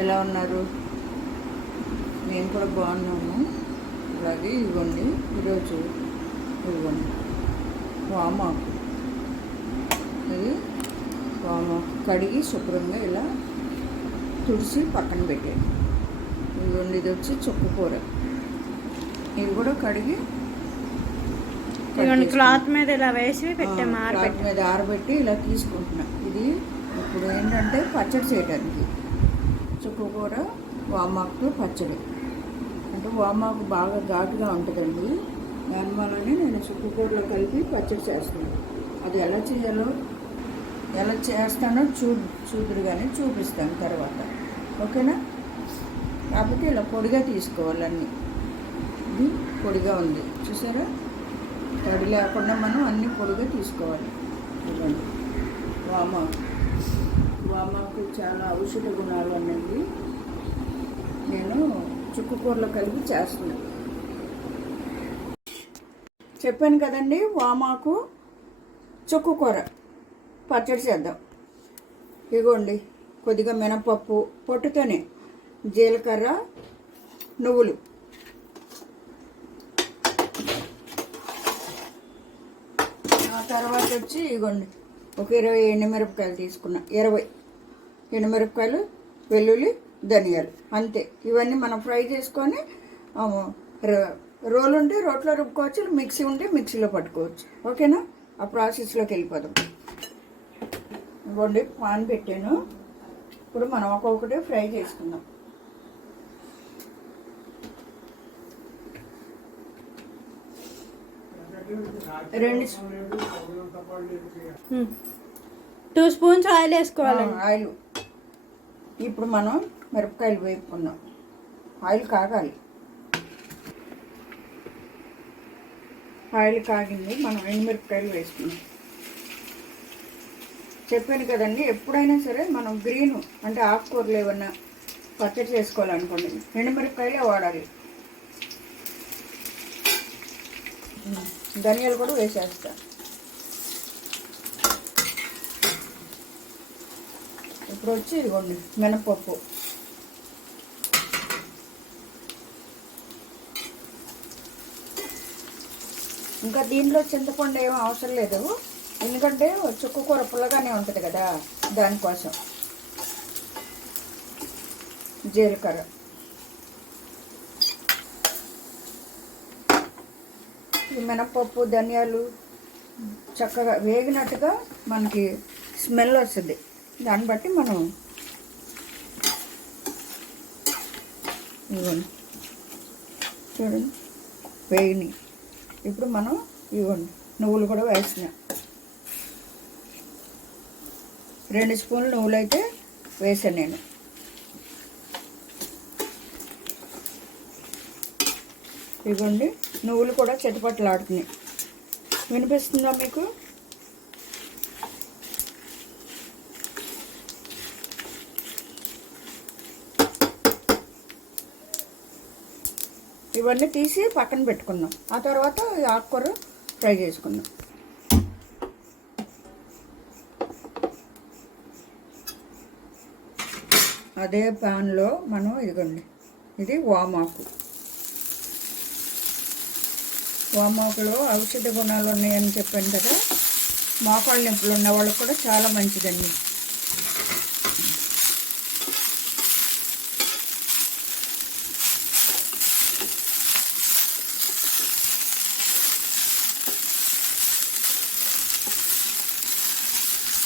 ఎలా ఉన్నారు? మేము కూడా బాగున్నాము అలాగే ఇవ్వండి. ఈరోజు ఇవ్వండి. వామాకు ఇది వామాకు కడిగి శుభ్రంగా ఇలా తుడిసి పక్కన పెట్టాను ఇదిగోండి ఇది వచ్చి చుక్క కూర. ఇది కూడా కడిగి. క్లాత్ మీద ఇలా వేసి పెట్టాము క్లాత్ ఆరబెట్టి మీద ఆరబెట్టి ఇలా తీసుకుంటున్నా. ఇది ఇప్పుడు ఏంటంటే పచ్చడి చేయడానికి చుక్కకూర వామాకు పచ్చడి. అంటే వామాకు బాగా ఘాటుగా ఉంటుందండి. దానివల్లనే నేను చుక్కకూరలో కలిపి పచ్చడి చేస్తాను. అది ఎలా చేయాలో ఎలా చేస్తానో చూ చూదురు కానీ చూపిస్తాను తర్వాత. ఓకేనా? కాకపోతే ఇలా పొడిగా తీసుకోవాలన్నీ ఇది పొడిగా ఉంది. చూసారా? తడి లేకుండా మనం అన్ని పొడిగా తీసుకోవాలి. ఇవ్వండి వామాకు. వామాకు చాలా ఔషధ గుణాలు అనేవి నేను చుక్కకూరలో కలిపి చేస్తున్నాను చెప్పాను కదండి వామాకు చుక్కుకూర పచ్చడి చేద్దాం. ఇగోండి కొద్దిగా మినపప్పు పొట్టుతోనే జీలకర్ర నువ్వులు. ఆ తర్వాత వచ్చి ఇగోండి ఒక ఇరవై ఎండుమిరపకాయలు తీసుకున్నా ఇరవై. ఎండుమిరపకాయలు వెల్లుల్లి ధనియాలు. అంతే. ఇవన్నీ మనం ఫ్రై చేసుకొని రోలు ఉంటే రోట్లో రుబ్బుకోవచ్చు మిక్సీ ఉంటే మిక్సీలో పట్టుకోవచ్చు. ఓకేనా? ఆ ప్రాసెస్లోకి వెళ్ళిపోదాం. ఇవ్వండి పాన్ పెట్టాను. ఇప్పుడు మనం ఒక్కొక్కటి ఫ్రై చేసుకుందాం. రెండు టూ స్పూన్స్ ఆయిల్ వేసుకోవాలండి. ఆయిల్. ఇప్పుడు మనం మిరపకాయలు వేపుకుందాం. ఆయిల్ కాగాలి. ఆయిల్ కాగింది మనం ఎండుమిరపకాయలు వేసుకుందాం. చెప్పాను కదండి ఎప్పుడైనా సరే మనం గ్రీన్ అంటే ఆకుకూరలు ఏమన్నా పచ్చడి చేసుకోవాలనుకోండి ఎండుమిరపకాయలే వాడాలి. ధనియాలు కూడా వేసేస్తాను ఇప్పుడు వచ్చి ఇదిగోండి మినపప్పు. ఇంకా దీంట్లో చింతపండు ఏం అవసరం లేదు. ఎందుకంటే చుక్క కూర పుల్లగానే ఉంటుంది కదా దానికోసం. జీలకర్ర. ఈ మినపప్పు ధనియాలు చక్కగా వేగినట్టుగా మనకి స్మెల్ వస్తుంది. దాన్ని బట్టి మనం ఇవ్వండి. చూడండి. వేగిని ఇప్పుడు మనం ఇవ్వండి. నువ్వులు కూడా వేసినాం. రెండు స్పూన్లు నువ్వులు అయితే వేసాను నేను. ఇవ్వండి. నువ్వులు కూడా చెట్టుపట్లాడుతున్నాయి వినిపిస్తుందా మీకు? ఇవన్నీ తీసి పక్కన పెట్టుకున్నాం. ఆ తర్వాత ఈ ఆకుకూర ఫ్రై చేసుకుందాం అదే ప్యాన్లో మనం ఇదిగోండి ఇది వామాకు. వామాకులో ఔషధ గుణాలు ఉన్నాయని చెప్పాను కదా మోకాళ్ళ నొప్పులు ఉన్న వాళ్ళకి కూడా చాలా మంచిదండి.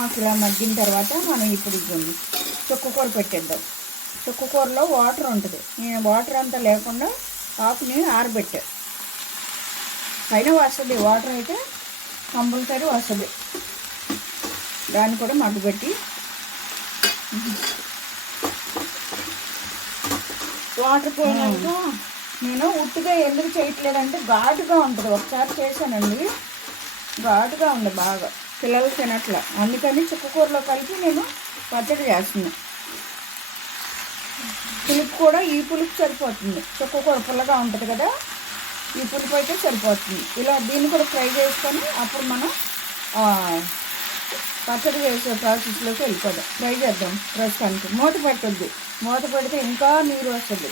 మాకు ఇలా మగ్గిన తర్వాత మనం ఇప్పుడు ఇవ్వండి చుక్కకూర పెట్టేద్దాం. చుక్కకూరలో వాటర్ ఉంటుంది. నేను వాటర్ అంతా లేకుండా ఆకుని ఆరబెట్టా. పైన వస్తుంది వాటర్ అయితే కంపల్సరీ వస్తుంది దాన్ని కూడా మగ్గుపెట్టి వాటర్ పోయినాక నేను ఉట్టిగా ఎందుకు చేయట్లేదంటే ఘాటుగా ఉంటుంది. ఒకసారి చేశానండి. ఘాటుగా ఉంది బాగా. పిల్లలు తినట్ల. అందుకని చుక్కకూరలో కలిపి నేను పచ్చడి చేస్తున్నాను పులుపు కూడా ఈ పులుపు సరిపోతుంది. చుక్కకూర పుల్లగా ఉంటుంది కదా ఈ పులుపు అయితే సరిపోతుంది. ఇలా దీన్ని కూడా ఫ్రై చేసుకొని అప్పుడు మనం పచ్చడి వేసే ప్రాసెస్లోకి వెళ్ళిపోదాం. ఫ్రై చేద్దాం ప్రస్తుతానికి. మూత పెట్టద్దు. మూత పెడితే ఇంకా నీరు వస్తుంది.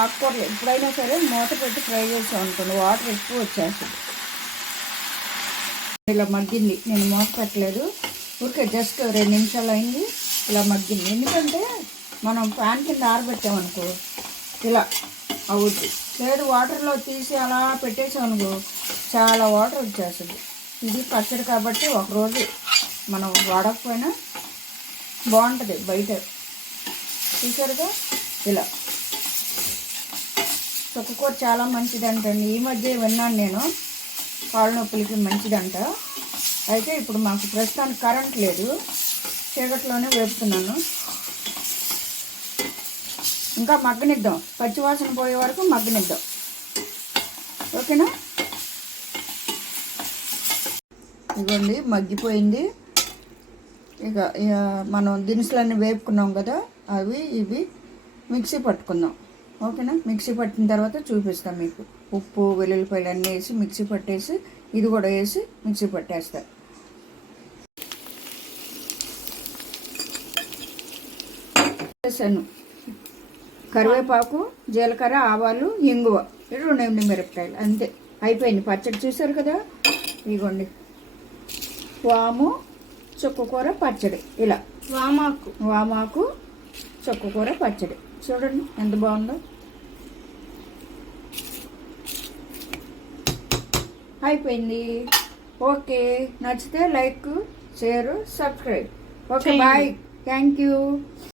ఆకుకూరలు ఎప్పుడైనా సరే మూత పెట్టి ఫ్రై చేసాం అనుకోండి వాటర్ ఎక్కువ వచ్చేస్తుంది. ఇలా మగ్గింది. నేను మోసపెట్టలేదు ఊరికే జస్ట్ రెండు నిమిషాలు అయింది. ఇలా మగ్గింది. ఎందుకంటే మనం ప్యాన్ కింద ఆరబెట్టామనుకో ఇలా అవుద్ది. లేదు వాటర్లో తీసి అలా పెట్టేసామనుకో చాలా వాటర్ వచ్చేస్తుంది. ఇది పచ్చడి కాబట్టి ఒకరోజు మనం వాడకపోయినా బాగుంటుంది బయట. చూసారుగా? ఇలా. చుక్కకూర చాలా మంచిది అంటండి ఈ మధ్య విన్నాను నేను. కాళ్ళ నొప్పులకి మంచిదంట. అయితే ఇప్పుడు మాకు ప్రస్తుతానికి కరెంట్ లేదు. చీకట్లోనే వేపుతున్నాను. ఇంకా మగ్గనిద్దాం. పచ్చివాసన పోయే వరకు మగ్గనిద్దాం. ఓకేనా? ఇదిగోండి మగ్గిపోయింది. ఇక ఇక మనం దినుసులన్నీ వేపుకున్నాం కదా అవి ఇవి మిక్సీ పట్టుకుందాం. ఓకేనా? మిక్సీ పట్టిన తర్వాత చూపిస్తాం మీకు. ఉప్పు వెల్లుల్లిపాయలు అన్నీ వేసి మిక్సీ పట్టేసి ఇది కూడా వేసి మిక్సీ పట్టేస్తా. వేసాను కరివేపాకు జీలకర్ర ఆవాలు ఇంగువ. రెండు ఎండు మిరపకాయలు. అంతే. అయిపోయింది. పచ్చడి చూసారు కదా? ఇదిగోండి వాము చుక్కకూర పచ్చడి. ఇలా. వామాకు. వామాకు చుక్కకూర పచ్చడి. చూడండి ఎంత బాగుందో. అయిపోయింది. ఓకే. నచ్చితే like share subscribe. Okay. Bye. Thank you.